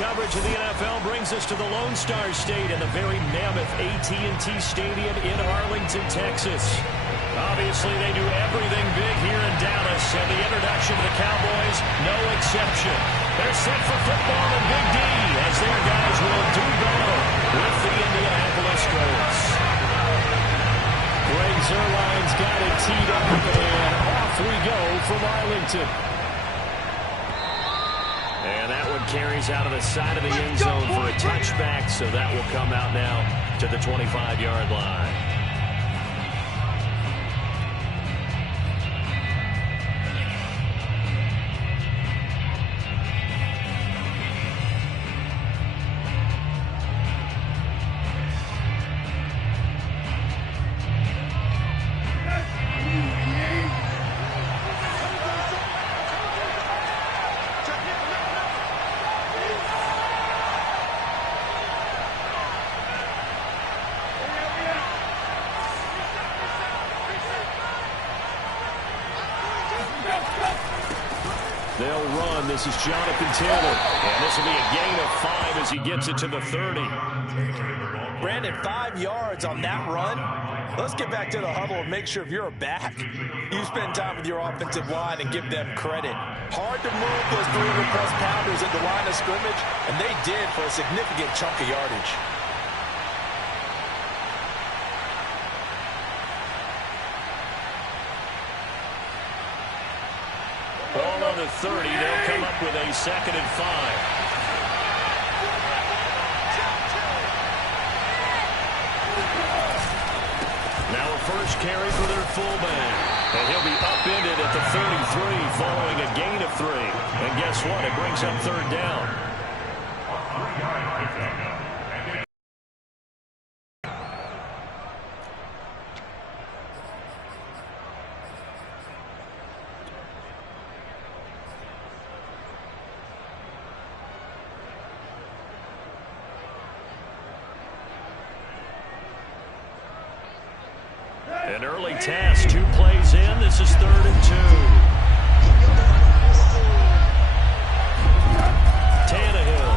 Coverage of the NFL brings us to the Lone Star State and the very mammoth AT&T Stadium in Arlington, Texas. Obviously, they do everything big here in Dallas, and the introduction to the Cowboys, no exception. They're set for football in Big D as their guys will do battle with the Indianapolis Colts. Greg Zuerlein's got it teed up, and off we go from Arlington. And that one carries out of the side of the end zone for a touchback, so that will come out now to the 25-yard line. They'll run. This is Jonathan Taylor. And this will be a gain of 5 as he gets it to the 30. Brandon, 5 yards on that run. Let's get back to the huddle and make sure if you're a back, you spend time with your offensive line and give them credit. Hard to move those 300-plus pounders at the line of scrimmage, and they did for a significant chunk of yardage. Ball on the 30. They'll come up with a 2nd and 5. Now a first carry for their fullback. And he'll be upended at the 33 following a gain of 3. And guess what? It brings up 3rd down. An early test, 2 plays in. This is 3rd and 2. Tannehill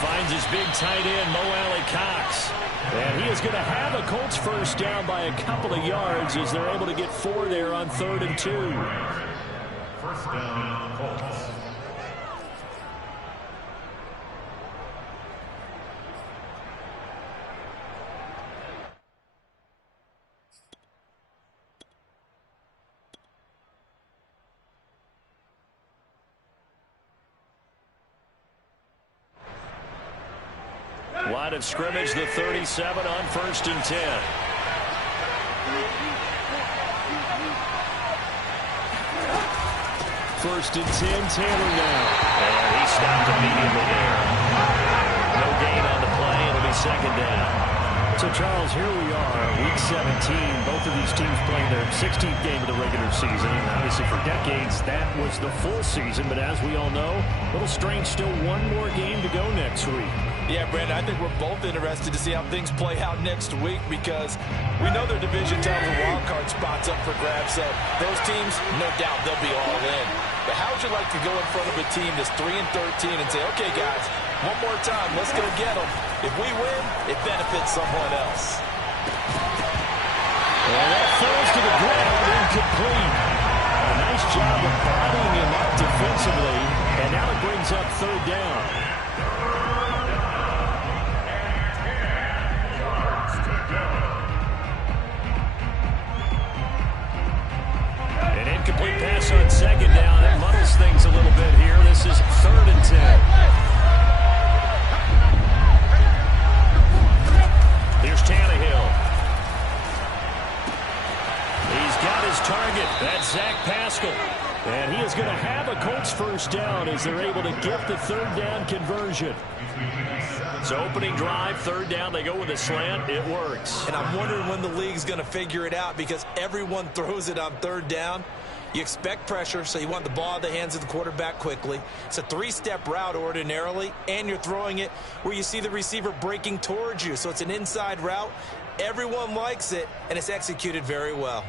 finds his big tight end, Mo Alley-Cox. And he is going to have a Colts first down by a couple of yards as they're able to get 4 there on 3rd and 2. First down, Colts. Line of scrimmage, the 37 on 1st and 10. First and 10, Taylor now. And he stopped immediately there. No gain on the play. It'll be 2nd down. So, Charles, here we are, Week 17. Both of these teams playing their 16th game of the regular season. And obviously, for decades, that was the full season. But as we all know, a little strange, still one more game to go next week. Yeah, Brandon, I think we're both interested to see how things play out next week because we know their division titles and wild card spots up for grabs. So those teams, no doubt, they'll be all in. But how would you like to go in front of a team that's 3-13 and say, okay, guys, one more time, let's go get them. If we win, it benefits someone else. And that falls to the ground, incomplete. A nice job of bodying him up defensively, and now it brings up 3rd down. Incomplete pass on 2nd down. That muddles things a little bit here. This is 3rd and 10. And he is going to have a Colts first down as they're able to get the third down conversion. So opening drive, third down, they go with a slant. It works. And I'm wondering when the league's going to figure it out because everyone throws it on third down. You expect pressure, so you want the ball in the hands of the quarterback quickly. It's a three-step route ordinarily, and you're throwing it where you see the receiver breaking towards you. So it's an inside route. Everyone likes it, and it's executed very well.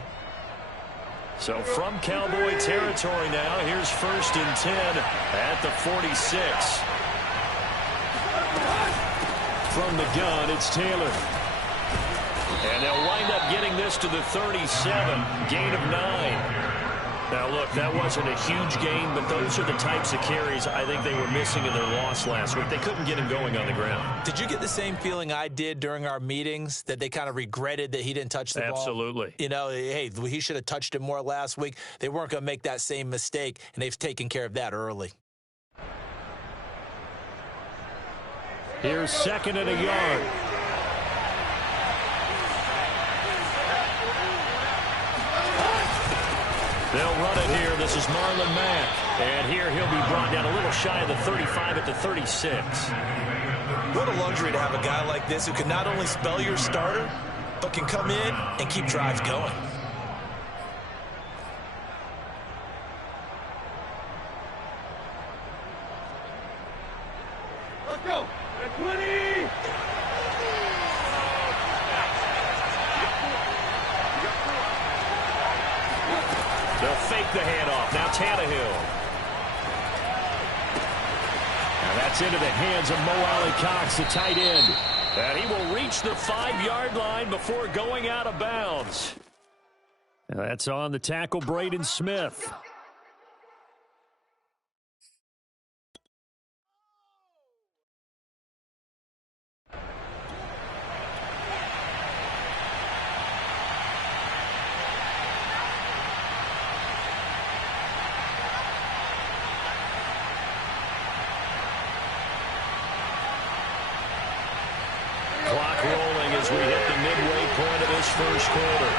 So from Cowboy territory now, here's 1st and 10 at the 46. From the gun, it's Taylor. And they'll wind up getting this to the 37, gain of 9. Now, look, that wasn't a huge gain, but those are the types of carries I think they were missing in their loss last week. They couldn't get him going on the ground. Did you get the same feeling I did during our meetings, that they kind of regretted that he didn't touch the ball? Absolutely. You know, hey, he should have touched it more last week. They weren't going to make that same mistake, and they've taken care of that early. Here's 2nd and a yard. They'll run it here. This is Marlon Mack. And here he'll be brought down a little shy of the 35 at the 36. What a luxury to have a guy like this who can not only spell your starter, but can come in and keep drives going. Let's go. 20. They'll fake the handoff. Now Tannehill. Now that's into the hands of Mo Alley-Cox, the tight end. And he will reach the 5-yard line before going out of bounds. Now that's on the tackle, Braden Smith. Clock rolling as we hit the midway point of this first quarter.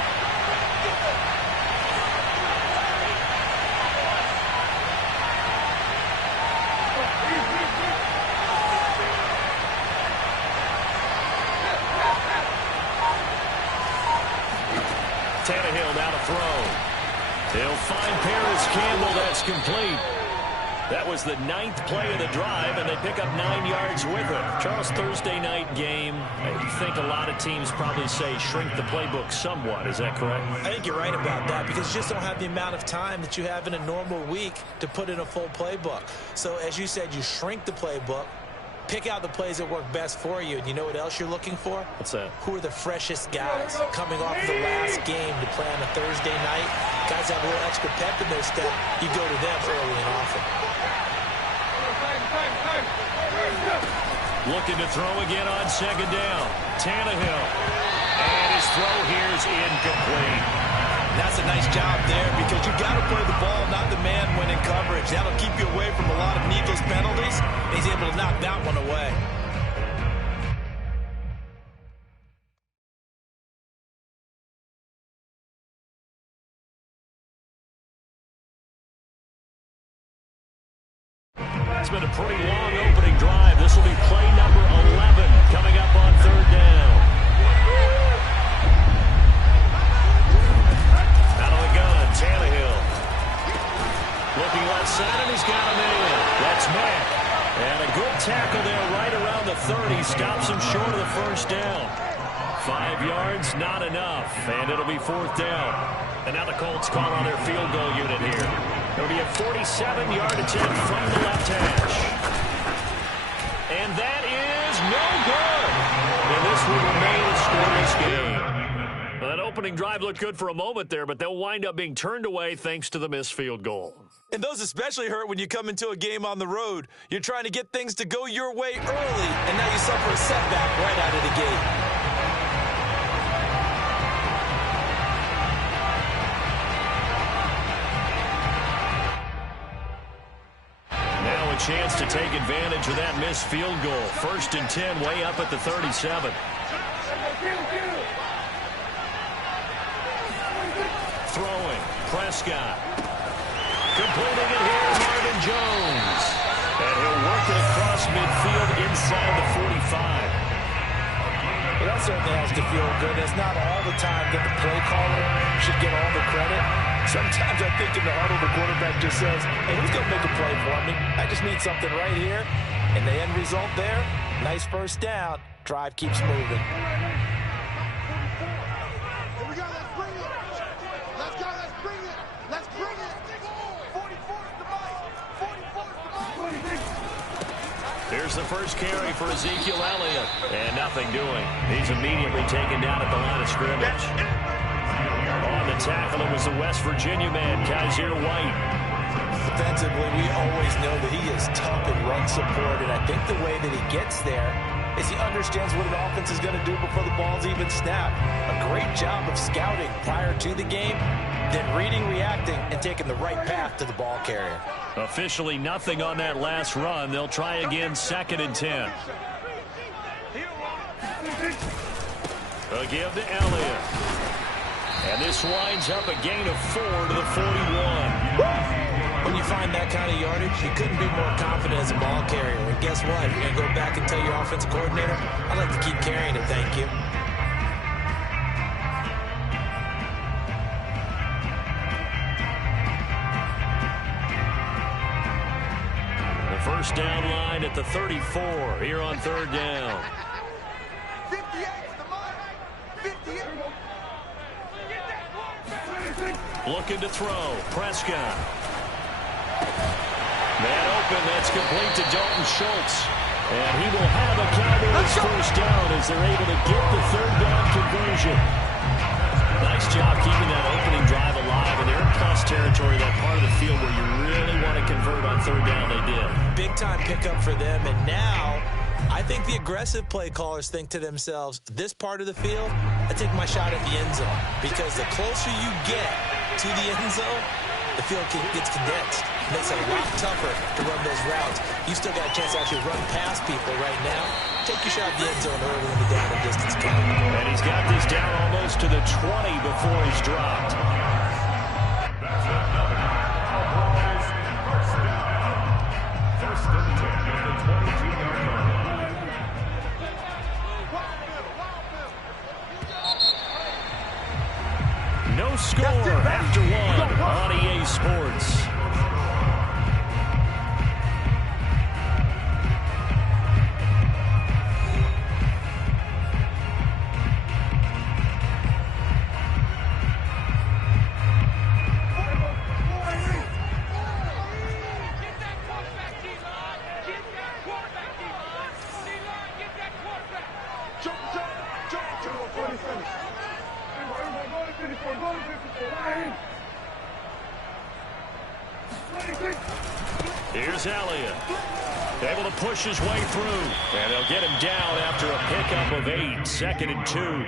Tannehill now to throw. He'll find Paris Campbell. That's complete. That was the 9th play of the drive, and they pick up 9 yards with it. Charles, Thursday night game, I think a lot of teams probably say shrink the playbook somewhat. Is that correct? I think you're right about that because you just don't have the amount of time that you have in a normal week to put in a full playbook. So, as you said, you shrink the playbook, pick out the plays that work best for you, and you know what else you're looking for? What's that? Who are the freshest guys coming off the last game to play on a Thursday night? Guys have a little extra pep in their step. You go to them early and often. Looking to throw again on 2nd down. Tannehill. And his throw here is incomplete. That's a nice job there because you got to play the ball, not the man when in coverage. That'll keep you away from a lot of needless penalties. He's able to knock that one away. It's been a pretty long opening drive. This will be play number 11 coming up on 3rd down. Out of the gun, Tannehill. Looking left side, and he's got a man. That's Mack. And a good tackle there right around the 30. Stops him short of the first down. 5 yards, not enough. And it'll be 4th down. And now the Colts call on their field goal unit here. It'll be a 47-yard attempt from the left hash. And that is no good. And this will remain a scoreless game. Well, that opening drive looked good for a moment there, but they'll wind up being turned away thanks to the missed field goal. And those especially hurt when you come into a game on the road. You're trying to get things to go your way early, and now you suffer a setback right out of the gate. Now a chance to take advantage of that missed field goal. 1st and 10, way up at the 37. Throwing, Prescott. Completing it here, Marvin Jones. And he'll work it across midfield inside the 45. Well, that certainly has to feel good. It's not all the time that the play caller should get all the credit. Sometimes I think in the huddle, the quarterback just says, hey, who's going to make a play for me? I just need something right here. And the end result there, nice first down. Drive keeps moving. Here we go, let's bring it. Let's go, let's bring it. Let's bring it. 44's the mic. 44's the mic. Here's the first carry for Ezekiel Elliott. And nothing doing. He's immediately taken down at the line of scrimmage. On the tackle, it was the West Virginia man, Kaiser White. Defensively, we always know that he is tough in run support, and I think the way that he gets there is he understands what an offense is going to do before the ball's even snapped. A great job of scouting prior to the game, then reading, reacting, and taking the right path to the ball carrier. Officially nothing on that last run. They'll try again, 2nd and 10. A give to Elliott. And this winds up a gain of 4 to the 41. When you find that kind of yardage, you couldn't be more confident as a ball carrier. And guess what? You're going to go back and tell your offensive coordinator, I'd like to keep carrying it, thank you. The first down line at the 34 here on 3rd down. 58's the mic. 58. Looking to throw. Prescott. Man open, that's complete to Dalton Schultz. And he will have a Cowboys first down as they're able to get the 3rd down conversion. Nice job keeping that opening drive alive. And they're in plus territory, that part of the field where you really want to convert on 3rd down. They did. Big time pickup for them. And now I think the aggressive play callers think to themselves, this part of the field, I take my shot at the end zone. Because the closer you get to the end zone, the field gets condensed. It makes it a lot tougher to run those routes. You still got a chance to actually run past people right now. Take your shot at the end zone early in the down and distance count. And he's got this down almost to the 20 before he's dropped. No score after 1 on EA Sports. Here's Elliott. Able to push his way through. And they'll get him down after a pickup of 8. 2nd and 2.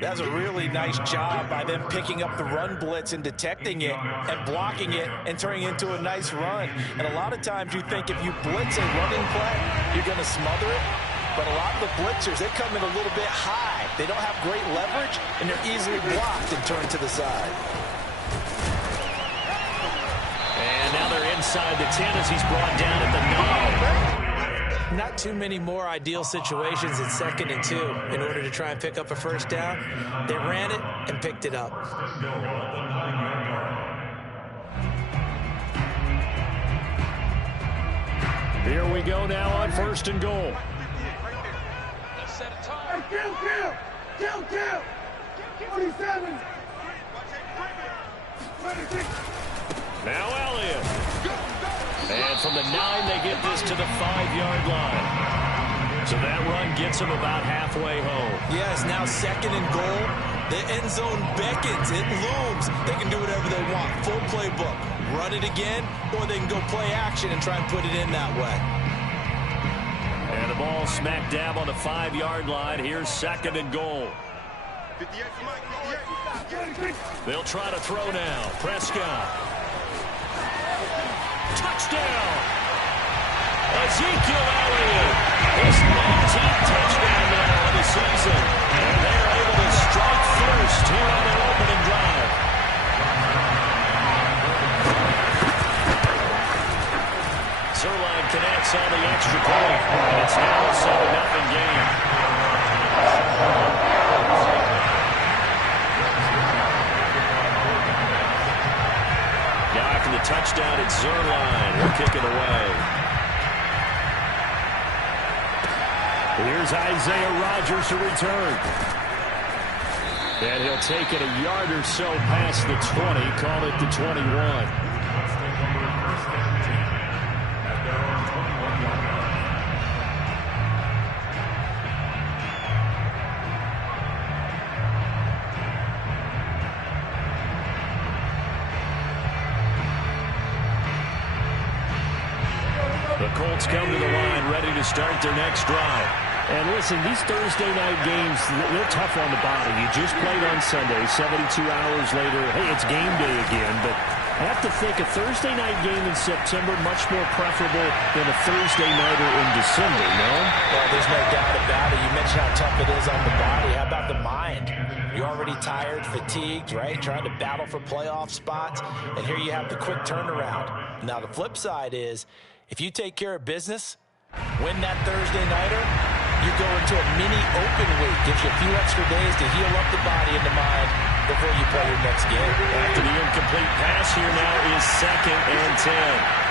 That's a really nice job by them picking up the run blitz and detecting it and blocking it and turning it into a nice run. And a lot of times you think if you blitz a running play, you're going to smother it. But a lot of the blitzers, they come in a little bit high. They don't have great leverage, and they're easily blocked and turned to the side. And now they're inside the 10 as he's brought down at the 9. Not too many more ideal situations in 2nd and 2 in order to try and pick up a first down. They ran it and picked it up. Here we go now on 1st and goal. Kill! 47! 26! Now Elliott. And from the 9, they get this to the 5-yard line. So that run gets them about halfway home. Yes, now 2nd and goal. The end zone beckons. It looms. They can do whatever they want. Full playbook. Run it again, or they can go play action and try and put it in that way. And the ball smack dab on the 5-yard line. Here's 2nd and goal. 58. They'll try to throw now. Prescott. Touchdown! Ezekiel Elliott. His 19th touchdown now of the season. And they're able to strike first here on their opening drive. hits on the extra point, and it's now a 7-0 game. Now after the touchdown at Zuerlein, he'll kick it away. Here's Isaiah Rodgers to return. And he'll take it a yard or so past the 20, call it the 21. The Colts come to the line, ready to start their next drive. And listen, these Thursday night games, they're tough on the body. You just played on Sunday, 72 hours later. Hey, it's game day again, but I have to think a Thursday night game in September much more preferable than a Thursday nighter in December, no? Well, there's no doubt about it. You mentioned how tough it is on the body. How about the mind? You're already tired, fatigued, right? Trying to battle for playoff spots, and here you have the quick turnaround. Now, the flip side is, if you take care of business, win that Thursday nighter, you go into a mini open week. Gives you a few extra days to heal up the body and the mind before you play your next game. After the incomplete pass here now is 2nd and 10.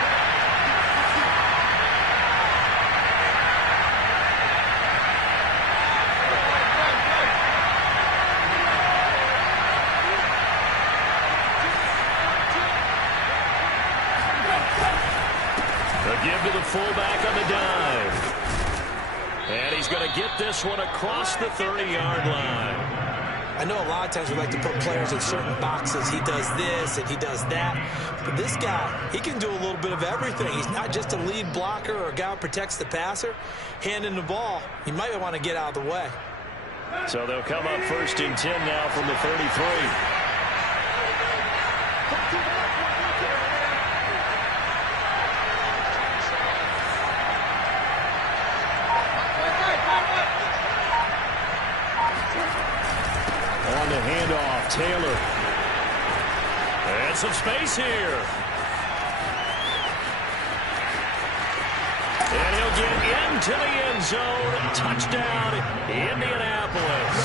Give to the fullback on the dive. And he's going to get this one across the 30-yard line. I know a lot of times we like to put players in certain boxes. He does this and he does that. But this guy, he can do a little bit of everything. He's not just a lead blocker or a guy who protects the passer. Handing the ball, he might want to get out of the way. So they'll come up 1st and 10 now from the 33. Handoff, Taylor. And some space here. And he'll get into the end zone. Touchdown, Indianapolis.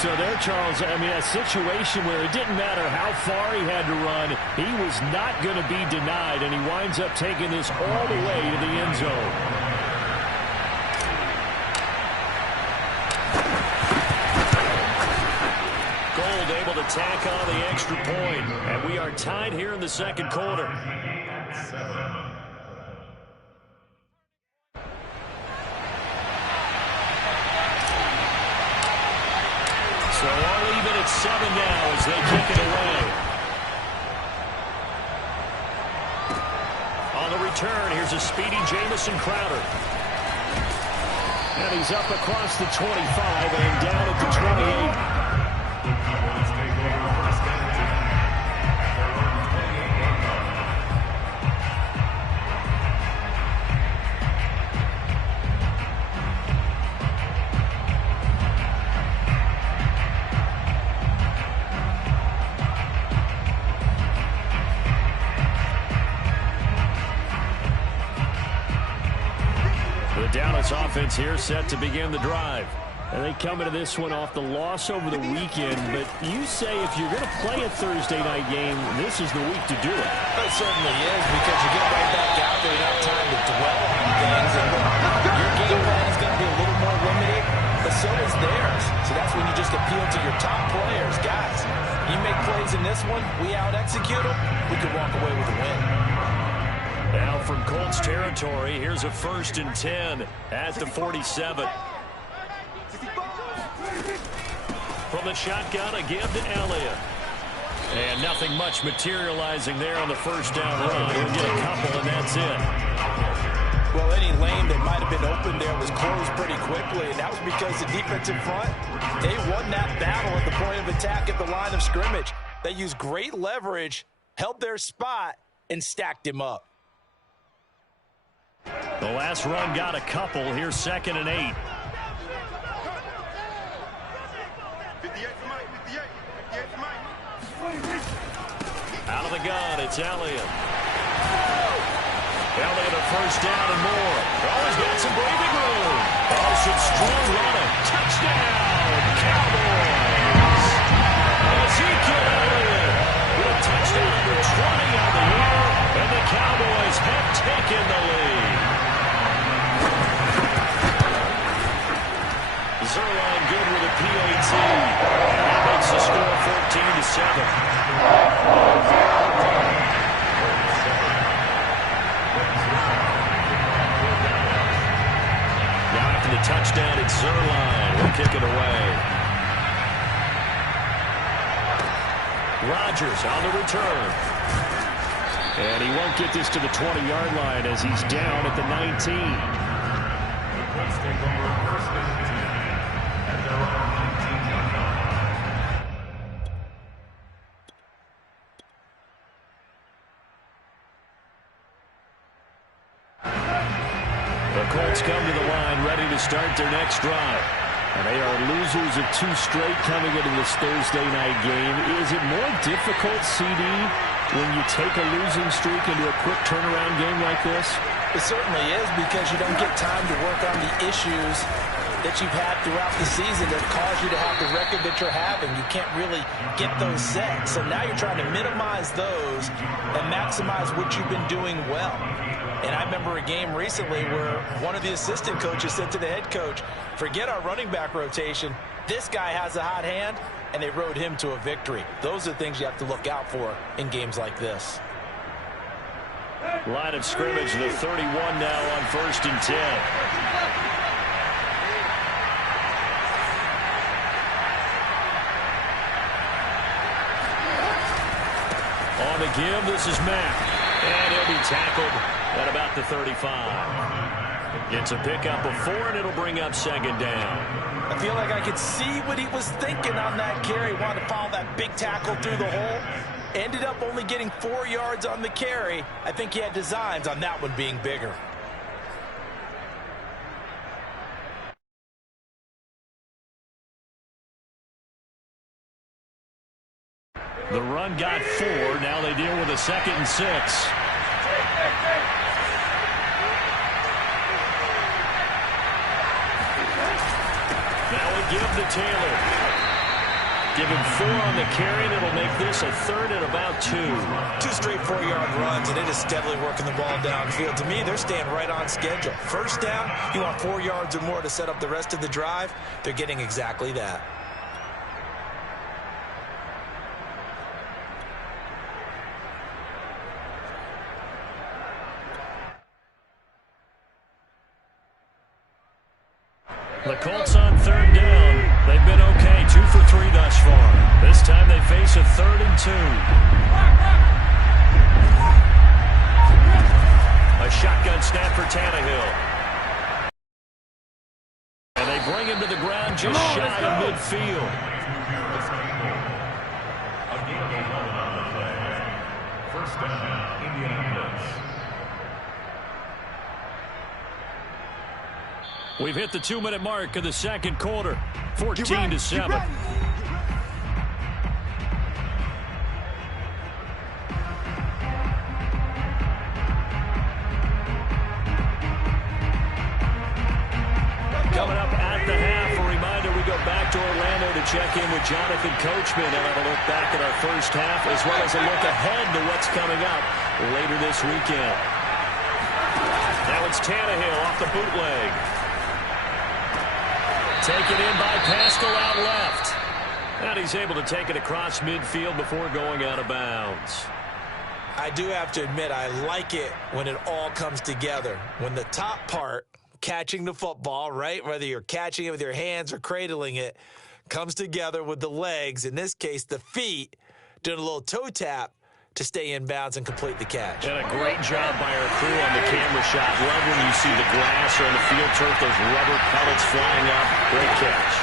So there, Charles, I mean, a situation where it didn't matter how far he had to run. He was not going to be denied, and he winds up taking this all the way to the end zone. Able to tack on the extra point, and we are tied here in the second quarter. So all even at 7 now as they kick it away. On the return, here's a speedy Jamison Crowder. And he's up across the 25 and down at the 28. Dallas offense here set to begin the drive. And they come into this one off the loss over the weekend. But you say if you're going to play a Thursday night game, this is the week to do it. It certainly is, because you get right back out there, you don't have time to dwell on things. And your game plan is going to be a little more limited, but so is theirs. So that's when you just appeal to your top players. Guys, you make plays in this one, we out-execute them, we could walk away with a win. Now from Colts territory, here's a 1st and 10 at the 47. From the shotgun, a give to Elliott. And nothing much materializing there on the first down run. He'll get a couple, and that's it. Well, any lane that might have been open there was closed pretty quickly, and that was because the defensive front, they won that battle at the point of attack at the line of scrimmage. They used great leverage, held their spot, and stacked him up. The last run got a couple. Here's 2nd and 8. Out of the gun, it's Elliott. Now they get a first down and more. Always got some breathing room. Parsons Strong running. Touchdown, Cowboys. Ezekiel Elliott with a touchdown under 20 on the year, and the Cowboys have taken the lead. Zuerlein good with a PAT. And that makes the score 14-7. Now after the touchdown, it's Zuerlein. We'll kick it away. Rodgers on the return. And he won't get this to the 20-yard line as he's down at the 19. The Colts come to the line ready to start their next drive. And they are losers of 2 straight coming into this Thursday night game. Is it more difficult, CD, when you take a losing streak into a quick turnaround game like this? It certainly is, because you don't get time to work on the issues that you've had throughout the season that cause you to have the record that you're having. You can't really get those set. So now you're trying to minimize those and maximize what you've been doing well. And I remember a game recently where one of the assistant coaches said to the head coach, forget our running back rotation. This guy has a hot hand, and they rode him to a victory. Those are things you have to look out for in games like this. Line of scrimmage, the 31 now on 1st and 10. On the give, this is Mack. And he'll be tackled at about the 35. It's a pickup of 4, and it'll bring up 2nd down. I feel like I could see what he was thinking on that carry. Wanted to follow that big tackle through the hole. Ended up only getting 4 yards on the carry. I think he had designs on that one being bigger. The run got 4. Now they deal with a 2nd and 6. Now we give to Taylor. Give him 4 on the carry, and it'll make this a 3rd and about 2. 2 straight 4-yard runs, and it is steadily working the ball downfield. To me, they're staying right on schedule. First down, you want 4 yards or more to set up the rest of the drive. They're getting exactly that. The Colts on 3rd down. They've been okay, 2 for 3 thus far. This time they face a 3rd and 2. A shotgun snap for Tannehill. And they bring him to the ground just shy of midfield. First down, Indianapolis. We've hit the 2-minute mark of the 2nd quarter. 14-7. Coming up at the half, a reminder, we go back to Orlando to check in with Jonathan Coachman and have a look back at our first half, as well as a look ahead to what's coming up later this weekend. Now it's Tannehill off the bootleg. Taken in by Pascal out left. And he's able to take it across midfield before going out of bounds. I do have to admit, I like it when it all comes together. When the top part, catching the football, right, whether you're catching it with your hands or cradling it, comes together with the legs, in this case the feet, doing a little toe tap to stay in bounds and complete the catch. And a great job by our crew on the camera shot. Love when you see the grass or on the field turf, those rubber pellets flying up. Great catch.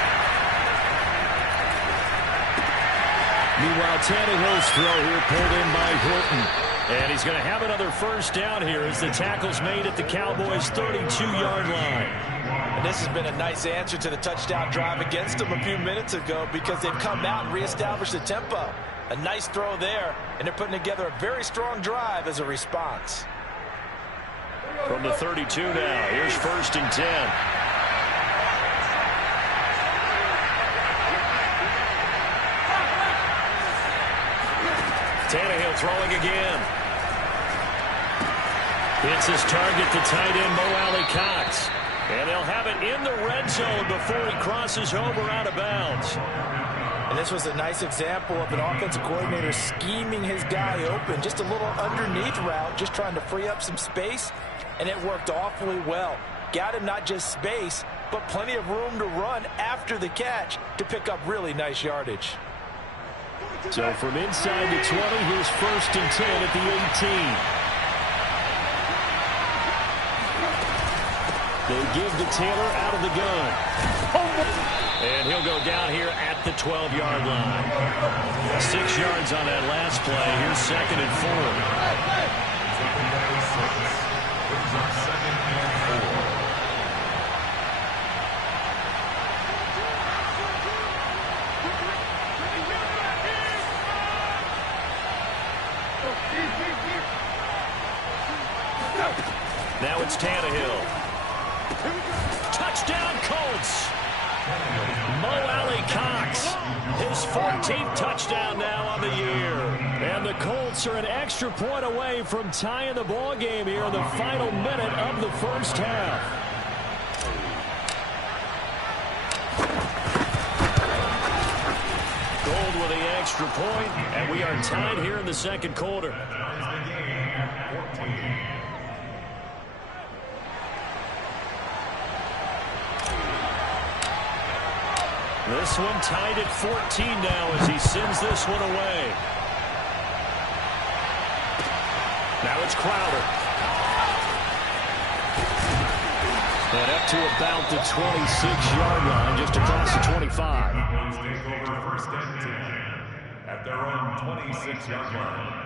Meanwhile, Tannehill's throw here pulled in by Hilton. And he's going to have another first down here as the tackle's made at the Cowboys' 32-yard line. And this has been a nice answer to the touchdown drive against them a few minutes ago, because they've come out and reestablished the tempo. A nice throw there, and they're putting together a very strong drive as a response. From the 32 now, here's 1st and 10. Tannehill throwing again. It's his target, the tight end, Mo Alley-Cox. And they'll have it in the red zone before he crosses over out of bounds. And this was a nice example of an offensive coordinator scheming his guy open. Just a little underneath route, just trying to free up some space, and it worked awfully well. Got him not just space, but plenty of room to run after the catch to pick up really nice yardage. So from inside the 20, here's 1st and 10 at the 18. They give to Taylor out of the gun. And he'll go down here at the 12-yard line. 6 yards on that last play. Here's 2nd and 4. Now it's Tannehill. Touchdown, Colts. Mo Alley-Cox, his 14th touchdown now on the year. And the Colts are an extra point away from tying the ball game here in the final minute of the first half. Gold with the extra point, and we are tied here in the second quarter. This one tied at 14 now as he sends this one away. Now it's Crowder. And up to about the 26-yard line, just across the 25. Take over 1st and 10 at their own 26-yard line.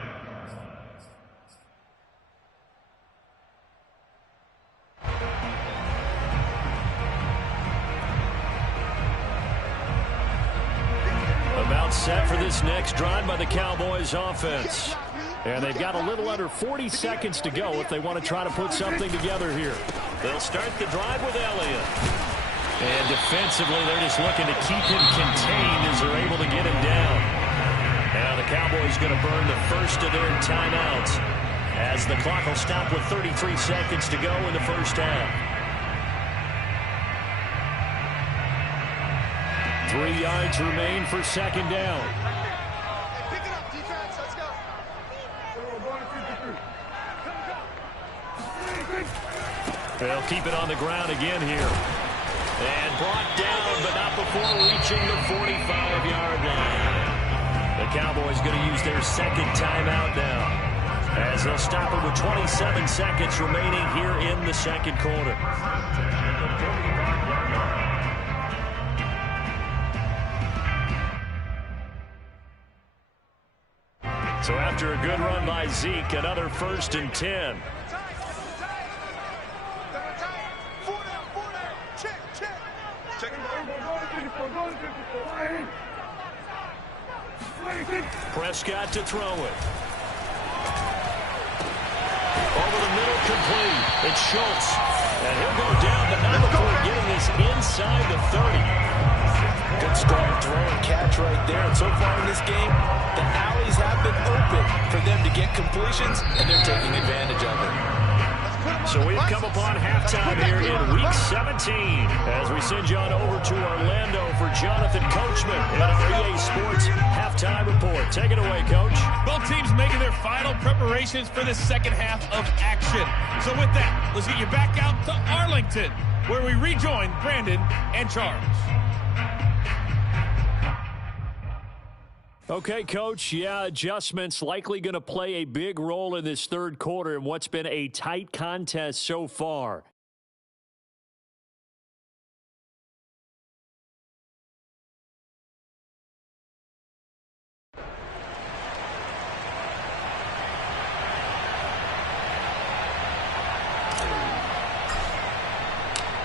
Set for this next drive by the Cowboys offense. And they've got a little under 40 seconds to go if they want to try to put something together here. They'll start the drive with Elliott. And defensively, they're just looking to keep him contained as they're able to get him down. Now the Cowboys going to burn the first of their timeouts as the clock will stop with 33 seconds to go in the first half. 3 yards remain for 2nd down. Pick it up, defense. Let's go. They'll keep it on the ground again here. And brought down, but not before reaching the 45-yard line. The Cowboys going to use their 2nd timeout now, as they'll stop it with 27 seconds remaining here in the second quarter. So after a good run by Zeke, another 1st and 10. Prescott to throw it. Over the middle, complete. It's Schultz. And he'll go down, but not before getting this inside the 30. Good strong throw and catch right there. And so far in this game, the alleys have been open for them to get completions, and they're taking advantage of it. So we've come upon halftime here in Week 17 as we send you on over to Orlando for Jonathan Coachman and our EA Sports Halftime Report. Take it away, Coach. Both teams making their final preparations for the second half of action. So with that, let's get you back out to Arlington, where we rejoin Brandon and Charles. Okay, Coach. Yeah, adjustments likely going to play a big role in this third quarter in what's been a tight contest so far.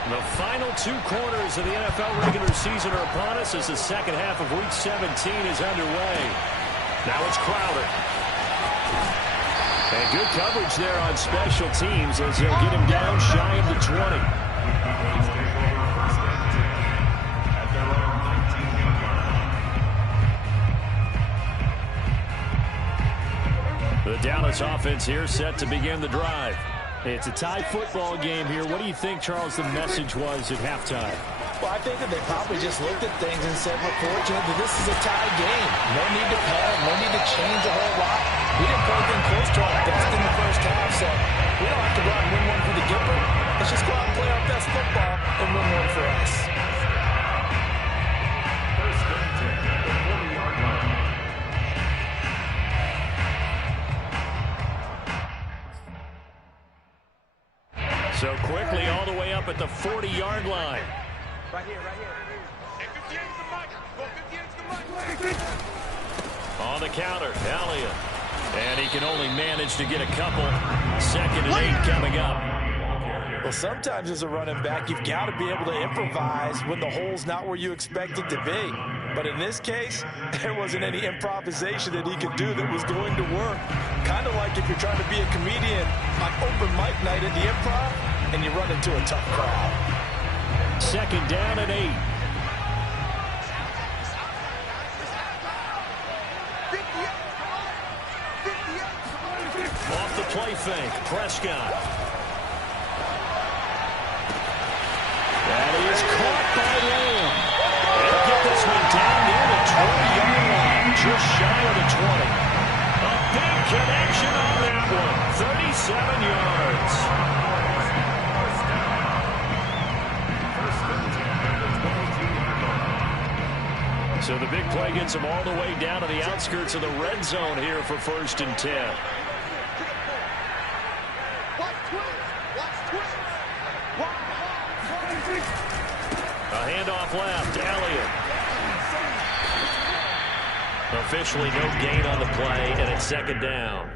The final 2 quarters of the NFL regular season are upon us as the second half of Week 17 is underway. Now it's Crowder. And good coverage there on special teams as they'll get him down shy of the 20. The Dallas offense here set to begin the drive. It's a tie football game here. What do you think, Charles, the message was at halftime? Well, I think that they probably just looked at things and said, we're fortunate that this is a tie game. No need to panic, no need to change a whole lot. We didn't play anything close to our best in the first half, so we don't have to go out and win one for the Gipper. Let's just go out and play our best football and win one for us. First and 10 at the 40-yard line. So quickly all the way up at the 40-yard line. Right here, right here. Hey, 58's the mic. Go 58's the mic. On the counter, Elliott. And he can only manage to get a couple. 2nd and 8 coming up. Well, sometimes as a running back, you've got to be able to improvise when the hole's not where you expect it to be. But in this case, there wasn't any improvisation that he could do that was going to work. Kind of like if you're trying to be a comedian on open mic night at the Improv and you run into a tough crowd. 2nd down and 8. Off the play fake, Prescott. That is caught by Lamb. They'll get this one down near the 20-yard line, just shy of the 20. A big connection on that one, 37 yards. So the big play gets them all the way down to the outskirts of the red zone here for 1st and 10. A handoff left, Elliott. Officially no gain on the play, and it's 2nd down.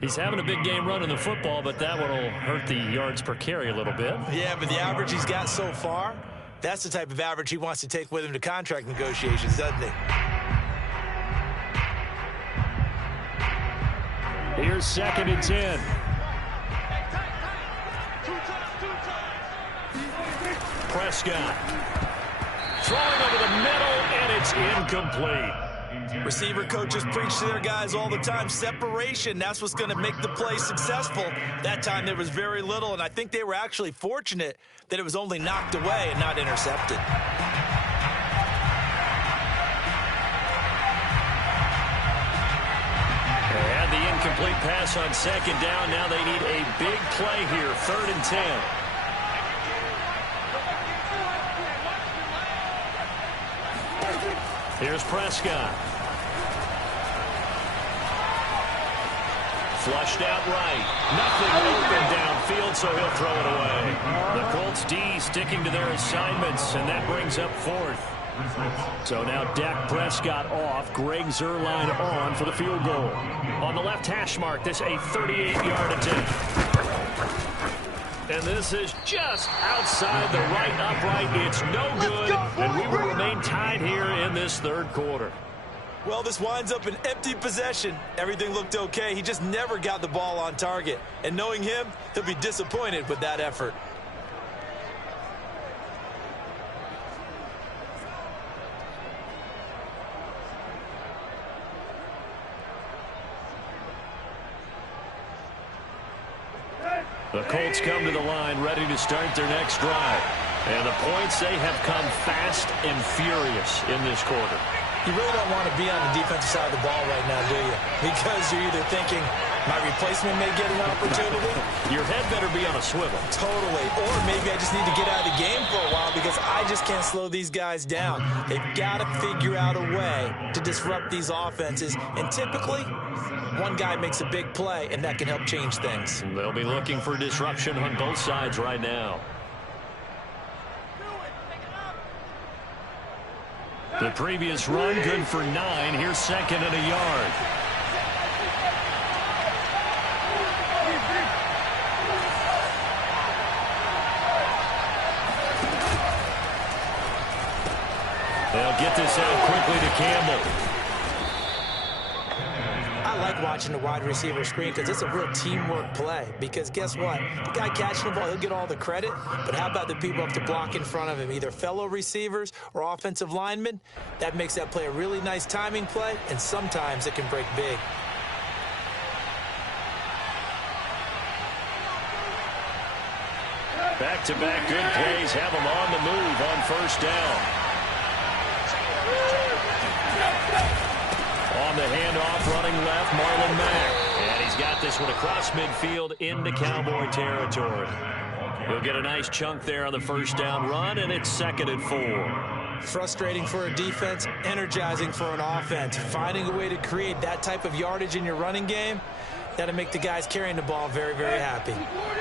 He's having a big game running the football, but that one will hurt the yards per carry a little bit. Yeah, but the average he's got so far, that's the type of average he wants to take with him to contract negotiations, doesn't he? Here's 2nd and 10. Prescott. Throwing over the middle, and it's incomplete. Receiver coaches preach to their guys all the time. Separation, that's what's going to make the play successful. That time there was very little, and I think they were actually fortunate that it was only knocked away and not intercepted. They had the incomplete pass on 2nd down. Now they need a big play here, 3rd and 10. Here's Prescott. Flushed out right. Nothing open downfield, so he'll throw it away. The Colts D sticking to their assignments, and that brings up 4th. So now Dak Prescott off, Greg Zuerlein on for the field goal. On the left hash mark, this a 38-yard attempt. And this is just outside the right upright. It's no good, and we will remain tied here in this 3rd quarter. Well, this winds up an empty possession. Everything looked okay. He just never got the ball on target. And knowing him, he'll be disappointed with that effort. The Colts come to the line ready to start their next drive. And the points, they have come fast and furious in this quarter. You really don't want to be on the defensive side of the ball right now, do you? Because you're either thinking, my replacement may get an opportunity. Your head better be on a swivel. Totally. Or maybe I just need to get out of the game for a while because I just can't slow these guys down. They've got to figure out a way to disrupt these offenses. And typically, one guy makes a big play, and that can help change things. They'll be looking for disruption on both sides right now. The previous run, good for 9. Here's 2nd and a yard. They'll get this out quickly to Campbell. I like watching the wide receiver screen because it's a real teamwork play. Because guess what? The guy catching the ball, he'll get all the credit, but how about the people up to block in front of him, either fellow receivers or offensive linemen? That makes that play a really nice timing play, and sometimes it can break big. Back-to-back good plays have them on the move on first down. On the handoff, running left, Marlon Mack. And he's got this one across midfield into Cowboy territory. He'll get a nice chunk there on the first down run, and it's 2nd and 4. Frustrating for a defense, energizing for an offense. Finding a way to create that type of yardage in your running game, that'll make the guys carrying the ball very, very happy.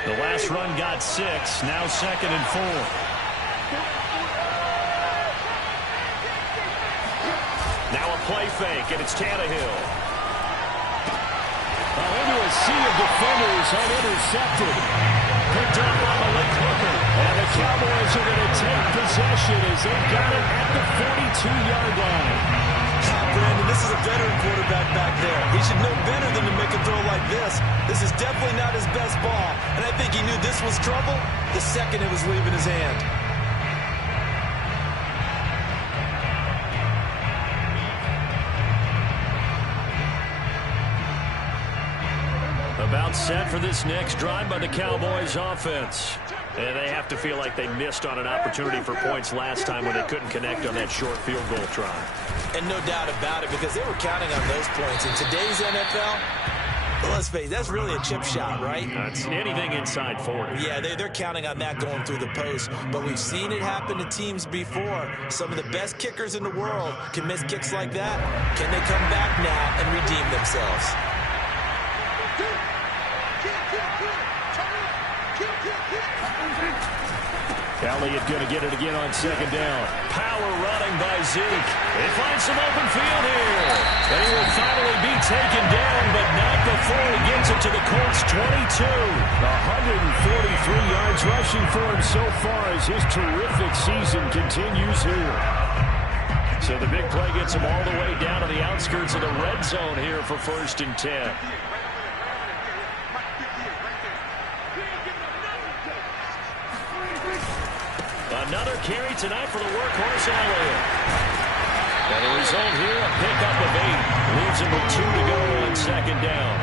The last run got 6, now 2nd and 4. Now a play fake, and it's Tannehill. Into a sea of defenders, unintercepted. Picked up on the late hooker. And the Cowboys are going to take possession as they've got it at the 42-yard line. Brandon, this is a veteran quarterback back there. He should know better than to make a throw like this. This is definitely not his best ball, and I think he knew this was trouble the second it was leaving his hand. About set for this next drive by the Cowboys offense. And they have to feel like they missed on an opportunity for points last time when they couldn't connect on that short field goal try. And no doubt about it, because they were counting on those points. In today's NFL, well, let's face it, that's really a chip shot, right? It's anything inside 40. Yeah, they're counting on that going through the post. But we've seen it happen to teams before. Some of the best kickers in the world can miss kicks like that. Can they come back now and redeem themselves? Elliott going to get it again on 2nd down. Power running by Zeke. They find some open field here. They will finally be taken down, but not before he gets it to the Colts 22. 143 yards rushing for him so far as his terrific season continues here. So the big play gets him all the way down to the outskirts of the red zone here for 1st and 10. Another carry tonight for the workhorse Elliott. And the result here, a pickup of 8. Leaves him with 2 to go on 2nd down.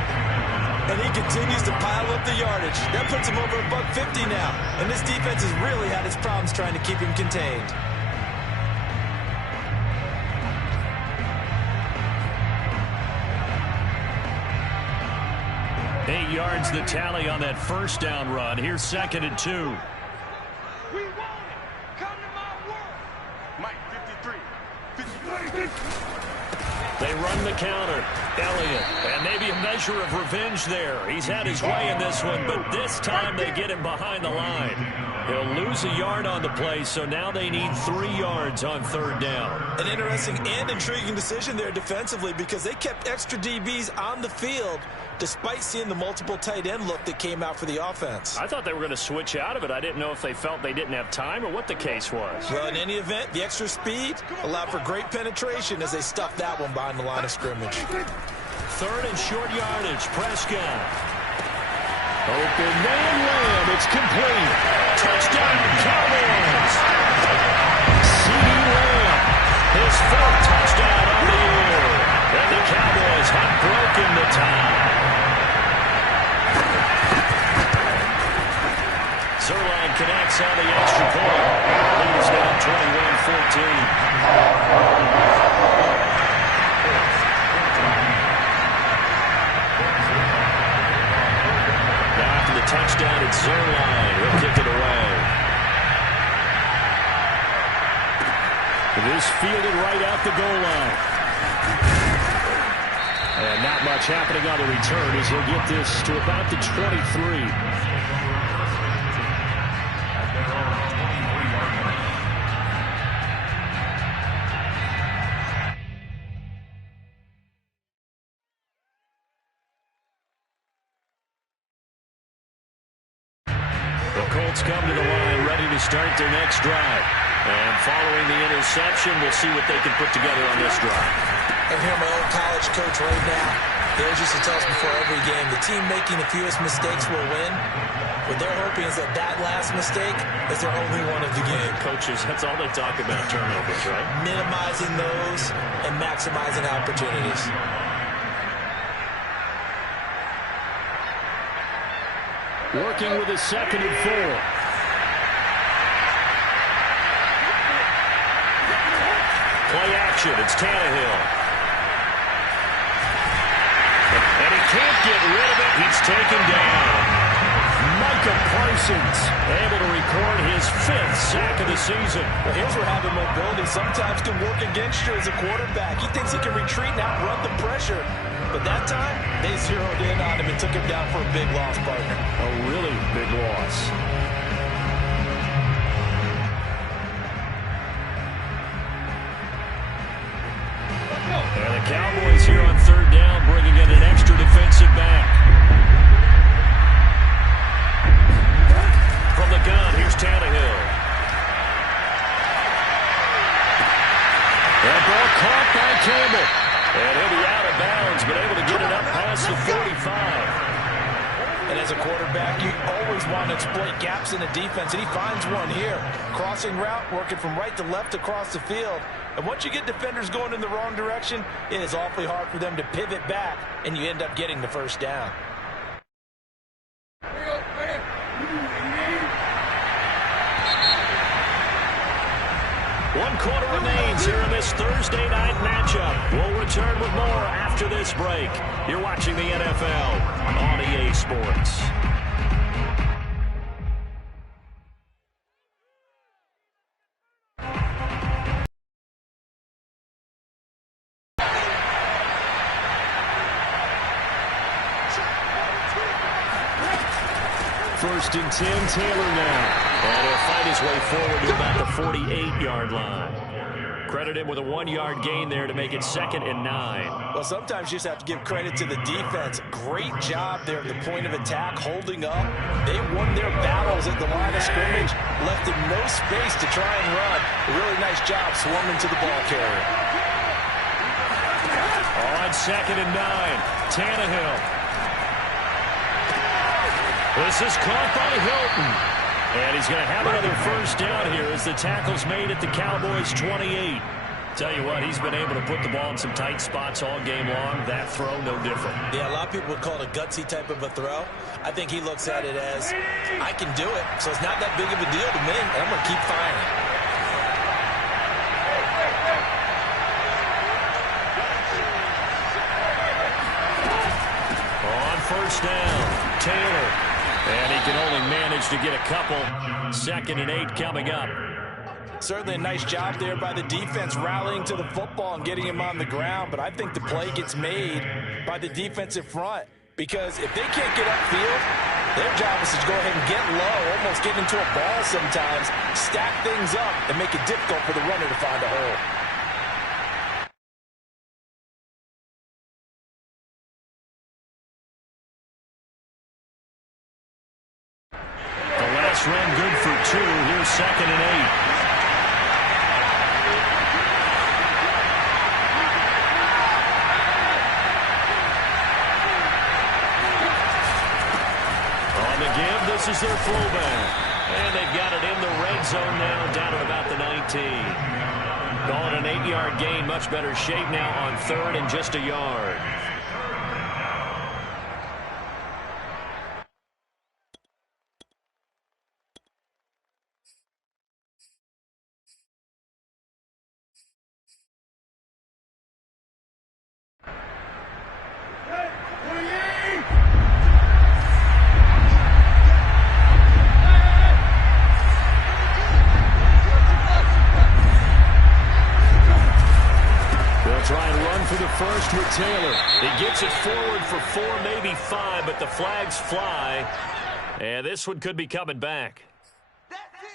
And he continues to pile up the yardage. That puts him over $150 now. And this defense has really had its problems trying to keep him contained. Eight yards the tally on that first down run. Here's 2nd and 2. They run the counter. Elliott, and maybe a measure of revenge there. He's had his way in this one, but this time they get him behind the line. He'll lose a yard on the play, so now they need 3 yards on 3rd down. An interesting and intriguing decision there defensively because they kept extra DBs on the field despite seeing the multiple tight end look that came out for the offense. I thought they were going to switch out of it. I didn't know if they felt they didn't have time or what the case was. Well, in any event, the extra speed allowed for great penetration as they stuffed that one behind the line of scrimmage. 3rd and short yardage. Prescott. Open man Lamb. It's complete. Touchdown, Cowboys. CeeDee Lamb. His 4th touchdown on the year. And the Cowboys have broken the tie. Zuerlein connects on the extra point. Lead is down 21-14. Touchdown, it's Zuerlein. He'll kick it away. This fielded right out the goal line. And not much happening on the return as he'll get this to about the 23. Come to the line, ready to start their next drive. And following the interception, we'll see what they can put together on this drive. I hear my old college coach right now. They used to tell us before every game, the team making the fewest mistakes will win. What they're hoping is that last mistake is their only one of the game. Coaches, that's all they talk about, turnovers, right? Minimizing those and maximizing opportunities. Working with his 2nd and 4. Play action. It's Tannehill. And he can't get rid of it. He's taken down. Micah Parsons able to record his 5th sack of the season. Well, here's where having mobility sometimes can work against you as a quarterback. He thinks he can retreat and outrun the pressure. But that time, they zeroed in on him and took him down for a big loss, partner. A really big loss. And the Cowboys here on 3rd down, bringing in an extra defensive back. From the gun, here's Tannehill. That ball caught by Campbell. And he'll be out of bounds, but able to get it up past the 45. And as a quarterback, you always want to exploit gaps in the defense, and he finds one here. Crossing route, working from right to left across the field. And once you get defenders going in the wrong direction, it is awfully hard for them to pivot back, and you end up getting the first down. 1 quarter remains here in this Thursday night matchup. We'll return with more after this break. You're watching the NFL on EA Sports. First and 10, Taylor now. And he'll fight his way forward to about the 48-yard line. Credit him with a 1-yard gain there to make it 2nd and 9. Well, sometimes you just have to give credit to the defense. Great job there at the point of attack, holding up. They won their battles at the line of scrimmage, left him no space to try and run. A really nice job swarming to the ball carrier. On 2nd and 9, Tannehill. This is caught by Hilton. And he's going to have another first down here as the tackle's made at the Cowboys' 28. Tell you what, he's been able to put the ball in some tight spots all game long. That throw, no different. Yeah, a lot of people would call it a gutsy type of a throw. I think he looks at it as, I can do it, so it's not that big of a deal to me, and I'm going to keep firing. On first down, Taylor. And he can only manage to get a couple. 2nd and 8 coming up. Certainly a nice job there by the defense rallying to the football and getting him on the ground. But I think the play gets made by the defensive front. Because if they can't get upfield, their job is to go ahead and get low, almost get into a ball sometimes, stack things up, and make it difficult for the runner to find a hole. Run good for 2. Here's 2nd and 8. On the give, this is their fullback. And they've got it in the red zone now, down at about the 19. Calling an 8-yard gain, much better shape now on 3rd and just a yard. First with Taylor. He gets it forward for 4, maybe 5, but the flags fly. And this one could be coming back.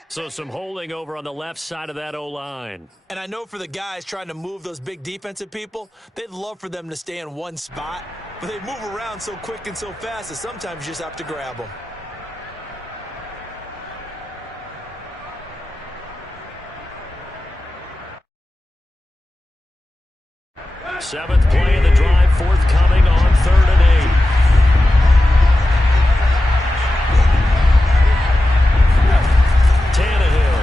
So some holding over on the left side of that O-line. And I know for the guys trying to move those big defensive people, they'd love for them to stay in one spot. But they move around so quick and so fast that sometimes you just have to grab them. Seventh play of the drive forthcoming on 3rd and 8. Tannehill.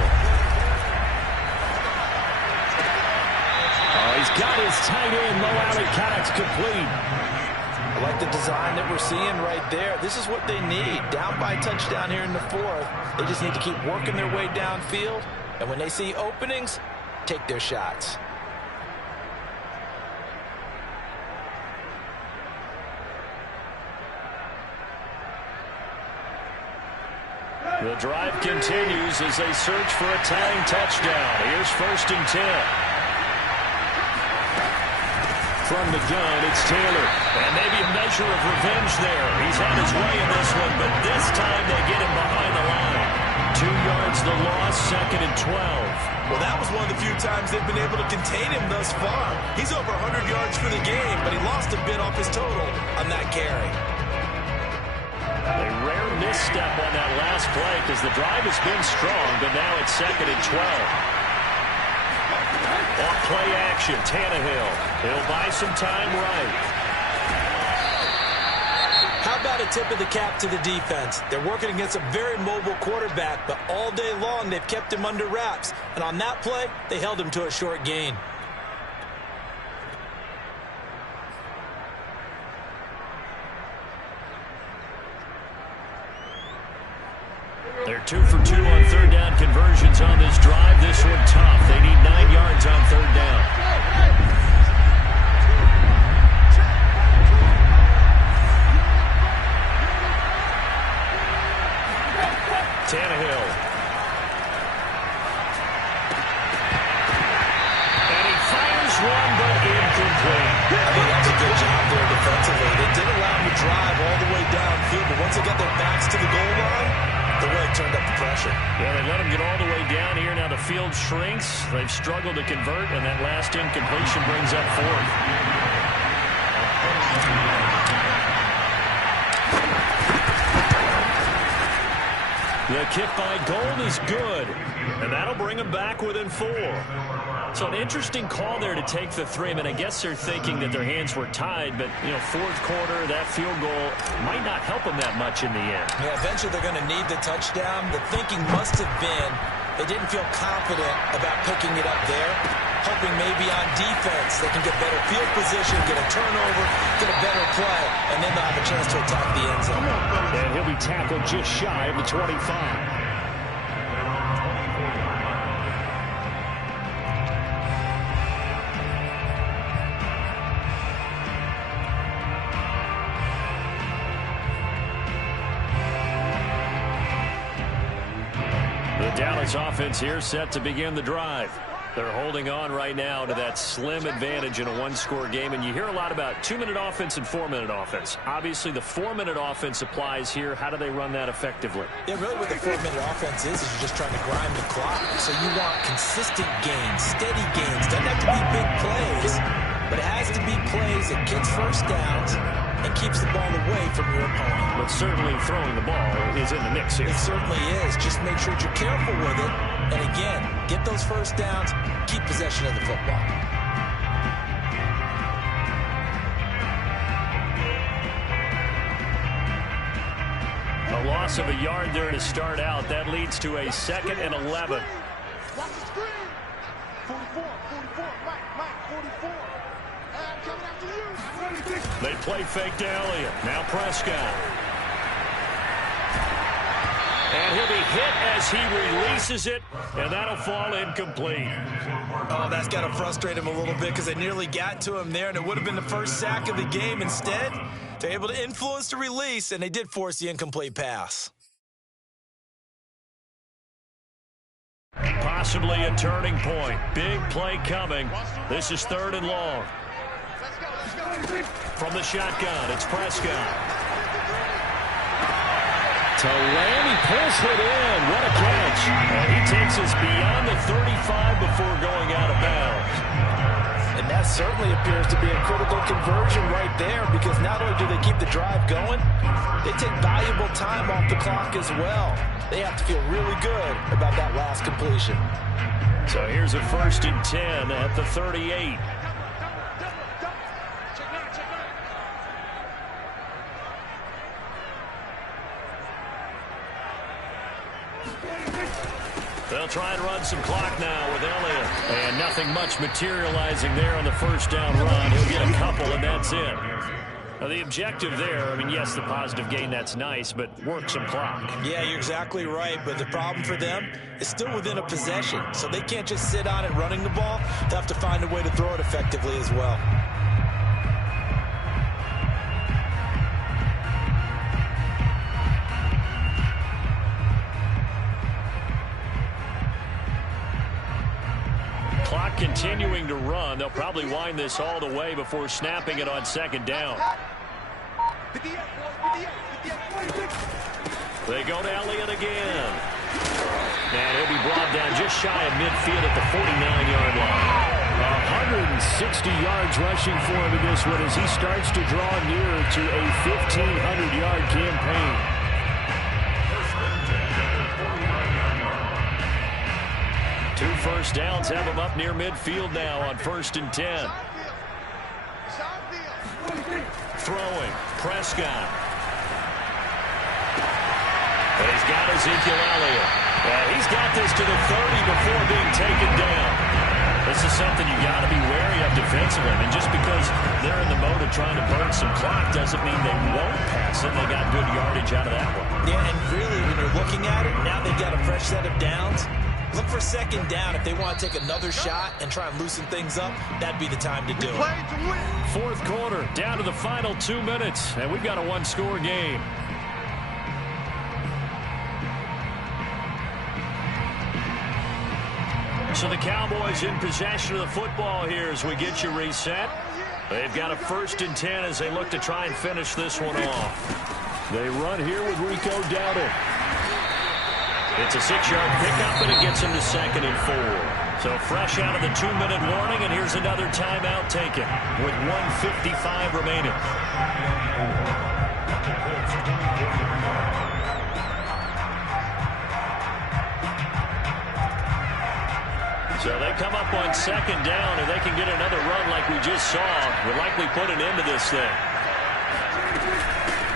Oh, he's got his tight end, Mo Alley-Cox, complete. I like the design that we're seeing right there. This is what they need. Down by a touchdown here in the 4th. They just need to keep working their way downfield. And when they see openings, take their shots. The drive continues as they search for a tying touchdown. Here's 1st and 10. From the gun, it's Taylor. And maybe a measure of revenge there. He's had his way in this one, but this time they get him behind the line. 2 yards the loss, 2nd and 12. Well, that was one of the few times they've been able to contain him thus far. He's over 100 yards for the game, but he lost a bit off his total on that carry. A rare misstep on that last play because the drive has been strong, but now it's 2nd and 12. Off play action, Tannehill. He'll buy some time right. How about a tip of the cap to the defense? They're working against a very mobile quarterback, but all day long they've kept him under wraps. And on that play, they held him to a short gain. They're 2 for 2 on 3rd down conversions on this drive. This one tough. They need 9 yards on 3rd down. Tannehill. And he fires one, but incomplete. I mean, that's a good job there defensively. They did allow him to drive all the way downfield, but once they got their backs to the goal line, they really turned up the pressure. Yeah, they let him get all the way down here. Now the field shrinks. They've struggled to convert, and that last incompletion brings up 4th. The kick by Gold is good, and that'll bring him back within 4. So an interesting call there to take the 3. I mean, I guess they're thinking that their hands were tied, but, you know, 4th quarter, that field goal might not help them that much in the end. Yeah, eventually they're going to need the touchdown. The thinking must have been they didn't feel confident about picking it up there, hoping maybe on defense they can get better field position, get a turnover, get a better play, and then they'll have a chance to attack the end zone. And he'll be tackled just shy of the 25. Dallas offense here set to begin the drive. They're holding on right now to that slim advantage in a one-score game, and you hear a lot about 2-minute offense and 4-minute offense. Obviously, the 4-minute offense applies here. How do they run that effectively? Yeah, really what the 4-minute offense is you're just trying to grind the clock. So you want consistent gains, steady gains. Doesn't have to be big plays, but it has to be plays that gets first downs and keeps the ball away from your opponent. But certainly throwing the ball is in the mix here. It certainly is. Just make sure that you're careful with it. And again, get those first downs, keep possession of the football. A loss of a yard there to start out. That leads to a 2nd and 11. Watch the screen. 44, Mike, 44. And coming after you. They play fake to Elliott. Now Prescott. And he'll be hit as he releases it, and that'll fall incomplete. Oh, that's got to frustrate him a little bit because they nearly got to him there, and it would have been the first sack of the game. Instead, they're able to influence the release, and they did force the incomplete pass. Possibly a turning point. Big play coming. This is 3rd and long. From the shotgun, it's Prescott. To Lamb, he pulls it in. What a catch. And he takes us beyond the 35 before going out of bounds. And that certainly appears to be a critical conversion right there because not only do they keep the drive going, they take valuable time off the clock as well. They have to feel really good about that last completion. So here's a 1st and 10 at the 38. They'll try and run some clock now with Elliott. And nothing much materializing there on the first down run. He'll get a couple, and that's it. Now, the objective there, I mean, yes, the positive gain, that's nice, but work some clock. Yeah, you're exactly right, but the problem for them is still within a possession, so they can't just sit on it running the ball. They'll have to find a way to throw it effectively as well. Clock continuing to run. They'll probably wind this all the way before snapping it on second down. They go to Elliott again. And he'll be brought down just shy of midfield at the 49-yard line. 160 yards rushing for him in this one as he starts to draw nearer to a 1,500-yard campaign. Two first downs have him up near midfield now on 1st and 10. Throwing, Prescott. And he's got Ezekiel Elliott. And he's got this to the 30 before being taken down. This is something you got to be wary of defensively. And just because they're in the mode of trying to burn some clock doesn't mean they won't pass it. They got good yardage out of that one. Yeah, and really, when you're looking at it, now they've got a fresh set of downs. Look for second down. If they want to take another shot and try and loosen things up, that'd be the time to do it. Fourth quarter, down to the final 2 minutes, and we've got a one-score game. So the Cowboys in possession of the football here as we get you reset. They've got a 1st and 10 as they look to try and finish this one off. They run here with Rico Dowdle. It's a 6-yard pickup, and it gets him to 2nd and 4. So fresh out of the 2-minute warning, and here's another timeout taken with 1:55 remaining. So they come up on 2nd down, and they can get another run like we just saw. Will likely put an end to this thing.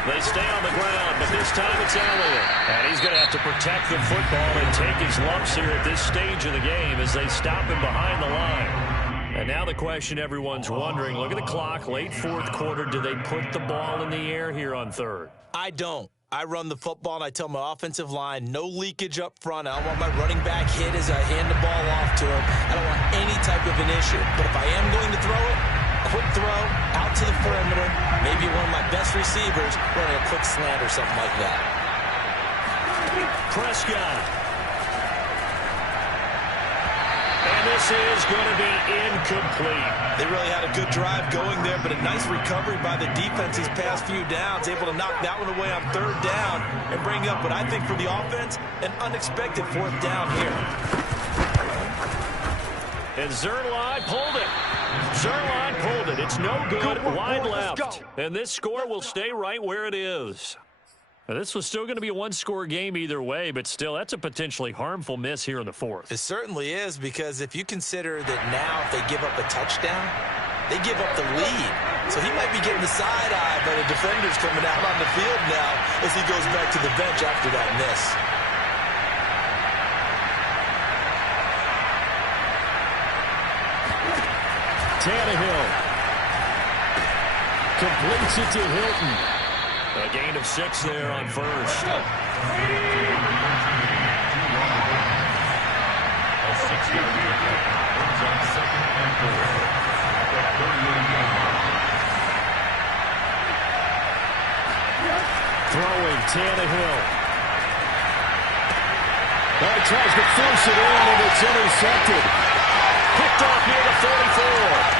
They stay on the ground, but this time it's Elliott. And he's going to have to protect the football and take his lumps here at this stage of the game as they stop him behind the line. And now the question everyone's wondering, look at the clock, late 4th quarter. Do they put the ball in the air here on 3rd? I don't. I run the football, and I tell my offensive line, no leakage up front. I don't want my running back hit as I hand the ball off to him. I don't want any type of an issue. But if I am going to throw it, quick throw, out to the perimeter, maybe one of my best receivers running a quick slant or something like that. Prescott. And this is going to be incomplete. They really had a good drive going there, but a nice recovery by the defense these past few downs, able to knock that one away on 3rd down and bring up what I think for the offense, an unexpected 4th down here. And Zuerlein pulled it. Zuerlein pulled it. It's no good. Wide left. And this score will stay right where it is. Now, this was still going to be a one-score game either way, but still, that's a potentially harmful miss here in the 4th. It certainly is, because if you consider that now if they give up a touchdown, they give up the lead. So he might be getting the side eye, but a defender's coming out on the field now as he goes back to the bench after that miss. Tannehill completes it to Hilton. A gain of 6 there on 1st. A 6-yard pickup comes on 2nd and 4. At the 38-yard line. Throwing, Tannehill. He tries to force it in, and it's intercepted. Picked off near the 44.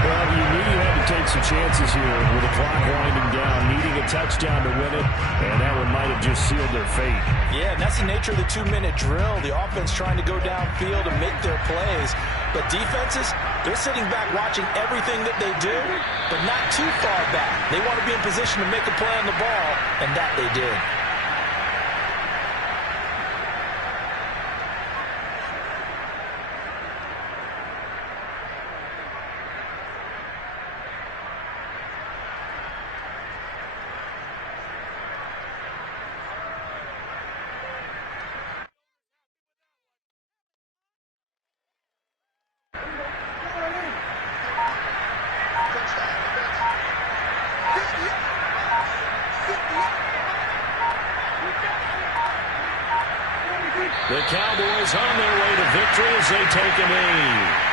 Well, you knew you had to take some chances here with the clock winding down, needing a touchdown to win it, and that one might have just sealed their fate. Yeah, and that's the nature of the 2-minute drill. The offense trying to go downfield and make their plays. But defenses, they're sitting back watching everything that they do, but not too far back. They want to be in position to make a play on the ball, and that they did. The Cowboys on their way to victory as they take a knee.